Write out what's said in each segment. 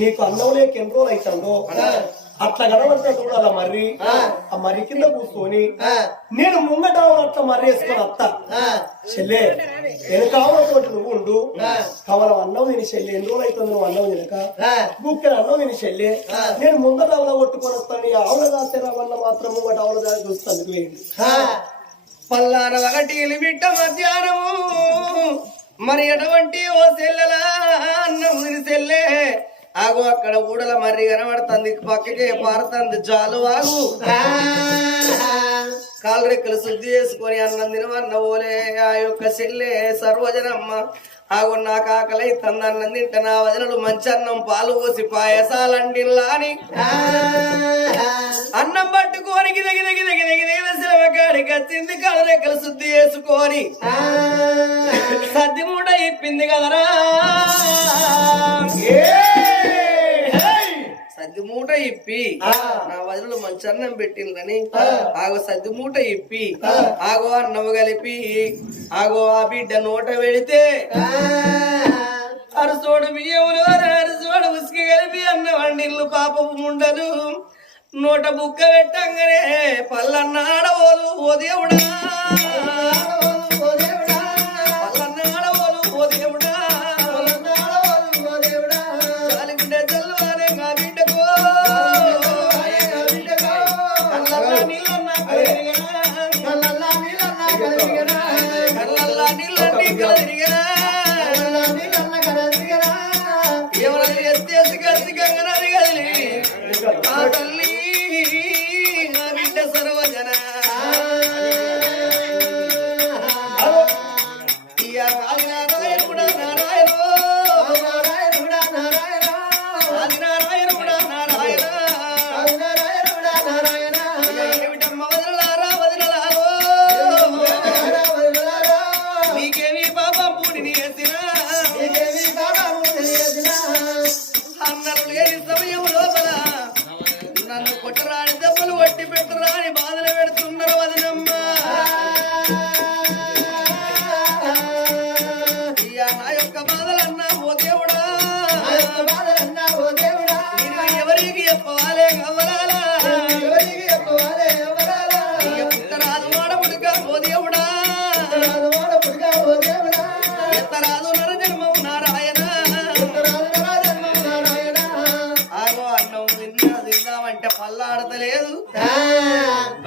నీకు అన్నం లేక ఎన్ని రోజులు అవుతుందో అట్లా కనబడితే కూడా అలా మర్రి ఆ మర్రి కింద కూర్చొని నేను ముంగట అట్లా మర్రి వేసుకొని అత్త చెల్లె వెనకావతోటి నువ్వు ఉండు కవలం అన్నం నేను చెల్లె ఎన్ని రోజులు అవుతుంది నువ్వు అన్నం తినక గుక్కెన అన్నం నేను చెల్లె నేను ముంగట అవల కొట్టుకొని వస్తాను ఆవుల దాస్తావన్న మాత్రం ముంగట అవల దాకా చూస్తాను వేయండి పల్లాన ఒకటి బిడ్డ మధ్యాహ్నము మరి ఎటువంటి ఓ సెల్లెలా అన్నం తిని సెల్లే ఆగు అక్కడ ఊడల మర్రి కనబడుతుంది పక్కకే పారుతుంది చాలు ఆగు కాలు రెక్కలు శుద్ధి చేసుకొని అన్నం తినవన్న ఓలే ఆ యొక్క చెల్లె సర్వజనమ్మ ఆగు నాకు ఆకలి తంది అన్నం తింట నా వదినలు మంచి అన్నం పాలు పోసి పాయసాలంటిల్లా అని అన్నం పట్టుకొని కాడికి వచ్చింది కాలు రెక్కలు శుద్ధి చేసుకొని సద్ది మూట ఇప్పింది కదరా సద్ది మూట ఇప్పి నా వదిలు మంచి అన్నం పెట్టిందని ఆగో సద్ది మూట ఇప్పి ఆగో అన్నం కలిపి ఆగో ఆ బిడ్డ నోట పెడితే అరసోడు బియ్యములు అరసోడు ఉసుక కలిపి అన్న వండిల్లు పాపపు ముండలు నోట బుక్క పెట్టంగానే పల్లన్నాడవోలు ఓ దేవుడా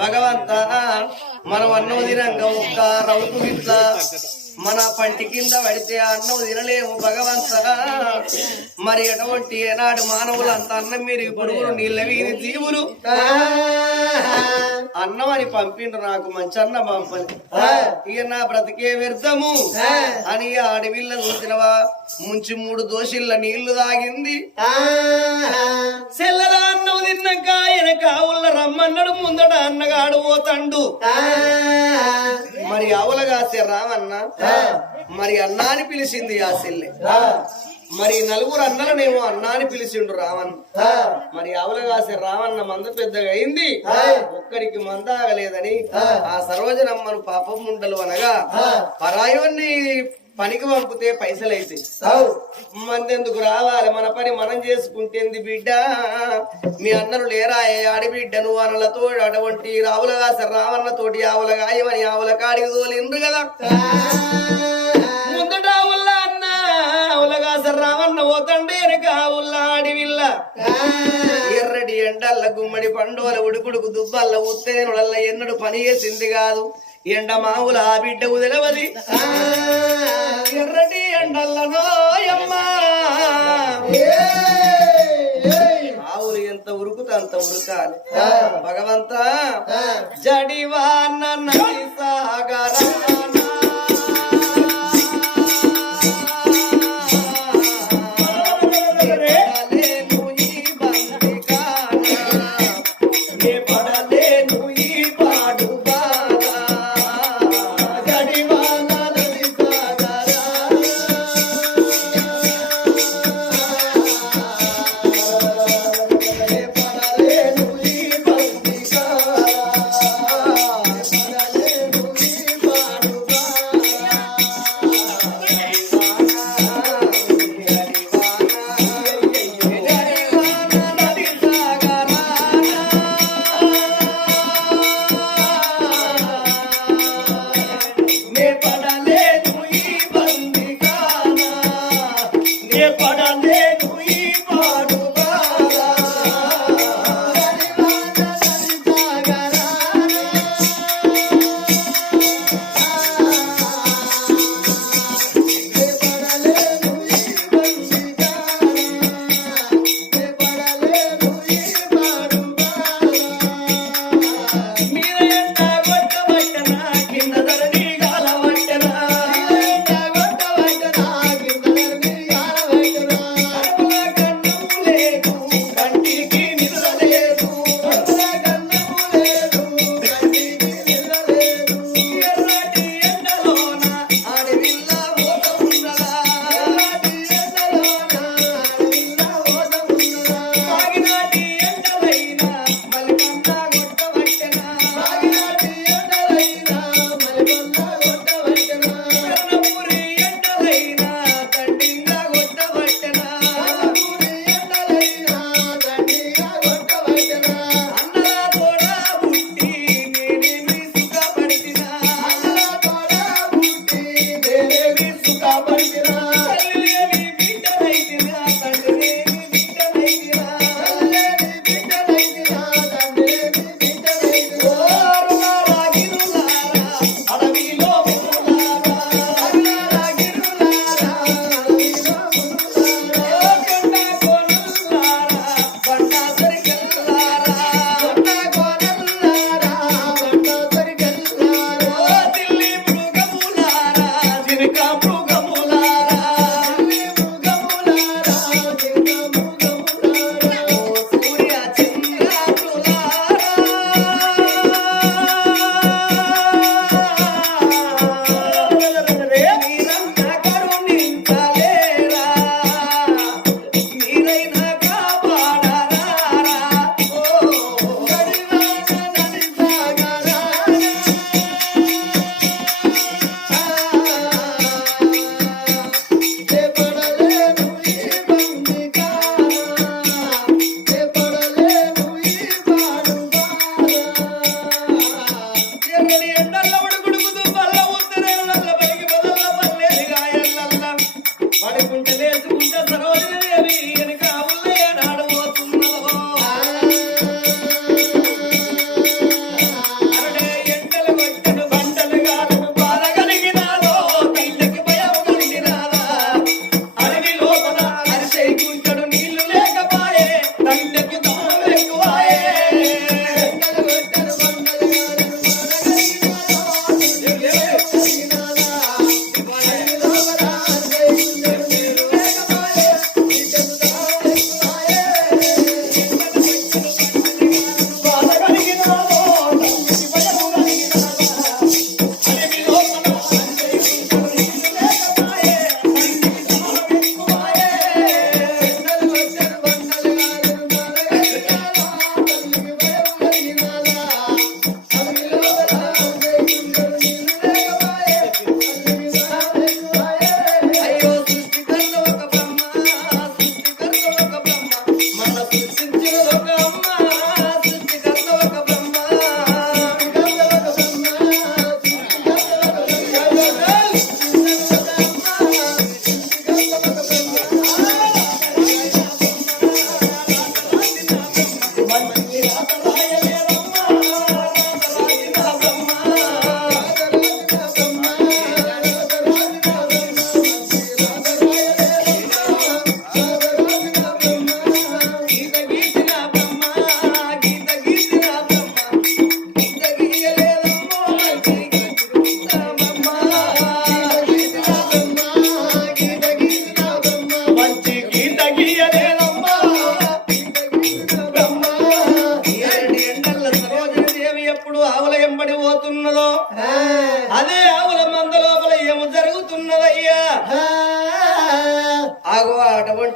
భగవంత మనం అన్నం తినంగా ఒక్క రౌతు గిట్ల మన పంటి కింద పడితే అన్నం తినలేము భగవంత మరి ఎటువంటి ఏనాడు మానవులు అంత అన్నం మీరు పొరుగులు నీళ్ళ వీని జీవులు అన్నం అని పంపిండు నాకు మంచి అన్నం పంపని ఇక నా బ్రతికే వ్యర్థము అని ఆడవిల్ల చూసినవా ముంచి 3 దోషిళ్ళ నీళ్లు తాగింది సెల్లల అన్నం తిన్నాక వెనక ఊళ్ళ రమ్మన్నాడు ముందట అన్నగాడు పోతాండు మరి ఆవులగాసే రామన్న మరి అన్నాని పిలిచింది ఆ సెల్లె మరి 4 అన్నలనేమో అన్నాని పిలిచిండు రావణ్ మరి ఆవులగాసే రావన్న మంద పెద్దగా అయింది ఒక్కడికి మంద ఆగలేదని ఆ సర్వజనమ్మను పాపం ముండలు అనగా పరాయుని పనికి పంపితే పైసలైతే మందెందుకు రావాలి మన పని మనం చేసుకుంటేంది బిడ్డ మీ అన్నలు లేరా ఆడిబిడ్డ నువ్వు అన్నలతో అటువంటి రావులగాస రావన్నతోటి ఆవులగాయమని ఆవుల కాడికి తోలిండ్రు కదా ముందట ఆవుల అన్న ఆవులగాస రావన్న పోతండి వెనక ఆవుల ఆడివిల్ల ఎర్రటి ఎండల్ల గుమ్మడి పండుగల ఉడుకుడుకు దుబ్బల్ల ఉత్తేనుడల్ల ఎన్నడు పని చేసింది కాదు ఎండ మావుల ఆ బిడ్డకు తెలవది ఎర్రటి ఎండల్లనోయమ్మా ఆవులు ఎంత ఉరుకుతా అంత ఉరకాలి భగవంత జడివాన నది సాగరా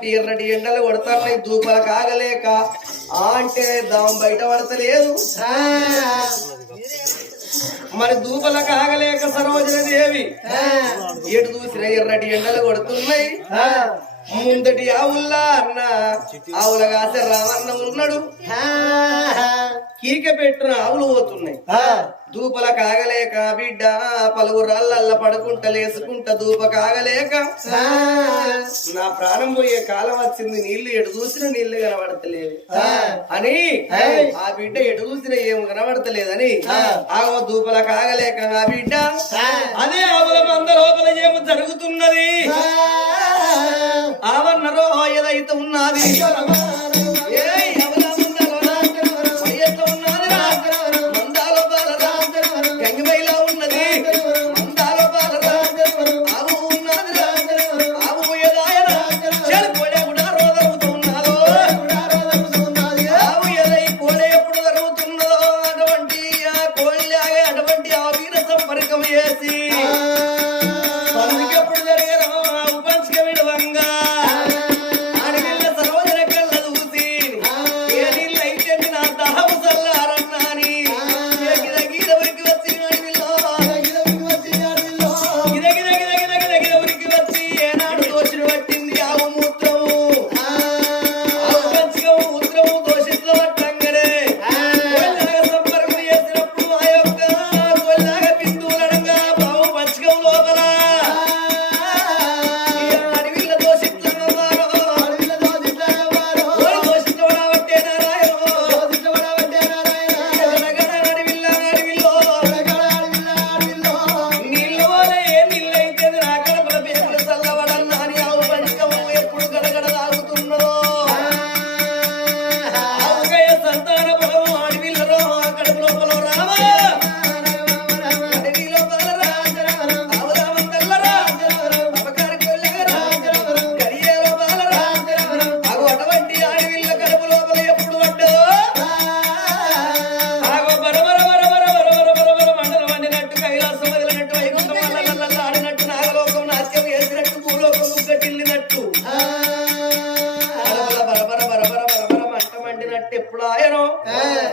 అటువంటి ఎర్రటి ఎండలు కొడతాయి దూపాల కాగలేక అంటే దాం బయట పడతలేదు మరి దూపల కాగలేక సరోజన దేవి ఎటు చూసిన ఎర్రటి ఎండలు కొడుతున్నాయి ముందటి ఆవుల్లా అన్న ఆవుల కాసే రామన్న ఉన్నాడు కీక పెట్టిన ఆవులు పోతున్నాయి దూపల కాగలేక బిడ్డ పలువురాళ్ళ పడుకుంటా లేసుకుంటా దూప కాగలేక నా ప్రాణం పోయే కాలం వచ్చింది నీళ్లు ఎటు చూసిన నీళ్లు కనబడతలేదు అని ఆ బిడ్డ ఎటు చూసిన ఏం కనబడతలేదని ఆగో దూపల కాగలేక ఆ బిడ్డ అదే ఆవుల మంద లోపల ఏమో జరుగుతున్నది ఆవన్నరో ఏదైతే ఉన్నది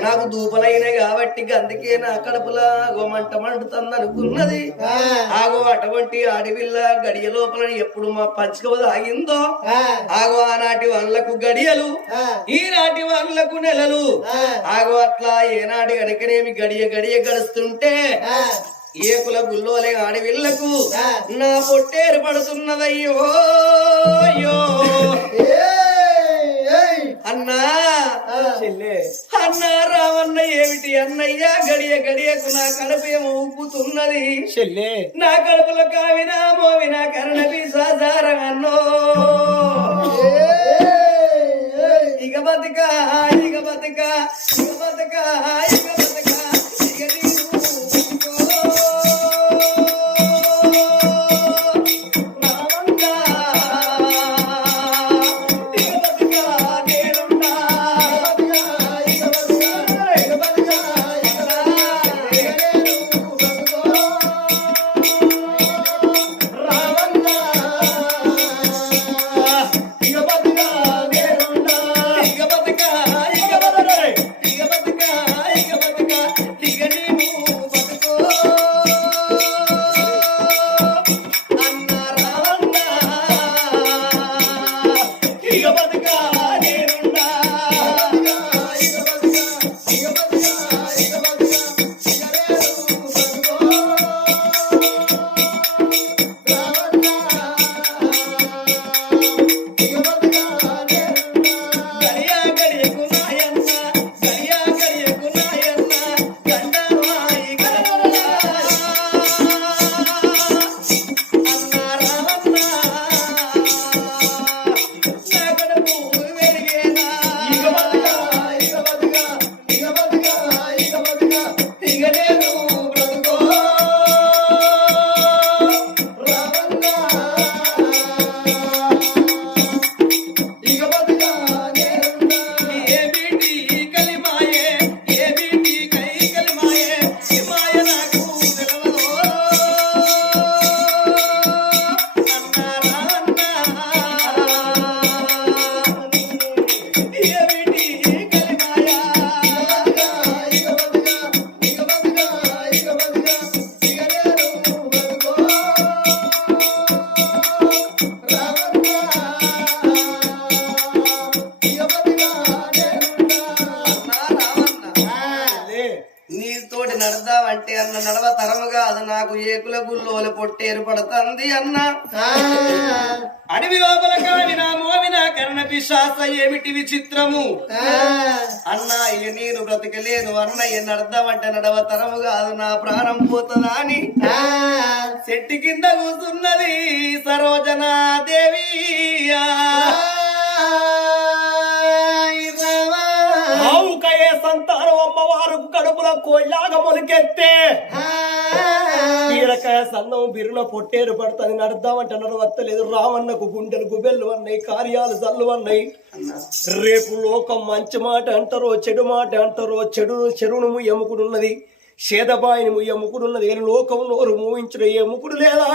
నాకు దూపలైనాయి కాబట్టి అందుకే నా కడుపులా గోమంట మండుతుంది అనుకున్నది ఆగో అటువంటి అడవిల్ల గడియ లోపల ఎప్పుడు మా పచ్చిక ఆగిందో ఆగో ఆనాటి వాళ్ళకు గడియలు ఈనాటి వాళ్ళకు నెలలు ఆగో అట్లా ఏనాటి గడికనేమి గడియ గడియ గడుస్తుంటే ఏకుల గుల్లోలే ఆడవిళ్లకు నా పొట్టేరు పడుతున్నదయ్యో అయ్యో అన్నా అన్నా రామన్న ఏమిటి అన్నయ్య గడియ గడియకు నా కడుపేమో ఉప్పుతున్నది నా కడుపులో కావినా మోవినా కరణపి సాధారణ అన్నో ఇక బతుక ఇక బతుక ఇక బతుక ఇక బతుక ఇక ఇక బతుక అంటే అన్న నడవ తరముగా అది నాకు ఏకుల గుల్లోల పొట్టేరు పడుతుంది అన్న అడవి లోపల కావిన మోవిన కర్ణ పిశాస ఏమిటి విచిత్రము అన్న ఇక నేను బ్రతకలేను అన్న ఎన్న అర్థమంటే నడవ తరముగా అది నా ప్రాణం పోతుందా అని చెట్టు కింద కూర్చున్నది సరోజనా దేవి ఆవుకయే సంతానం అమ్మవారు కడుపులో కోళ్ళాగా మొలికెత్తే బీరకాయ సన్నం బిరున పొట్టేరు పడుతుంది నడద్దామంటే నడవత్తలేదు రావన్నకు గుండెలు గుబెల్లు అన్నాయి కార్యాలు జల్లు అన్నాయి రేపు లోకం మంచి మాట అంటారో చెడు మాట అంటారో చెరువును ఎముకుడున్నది షేదబాయిని ఎముకుడున్నది కానీ లోకం నోరు మూయించిన ఎముకుడు లేదా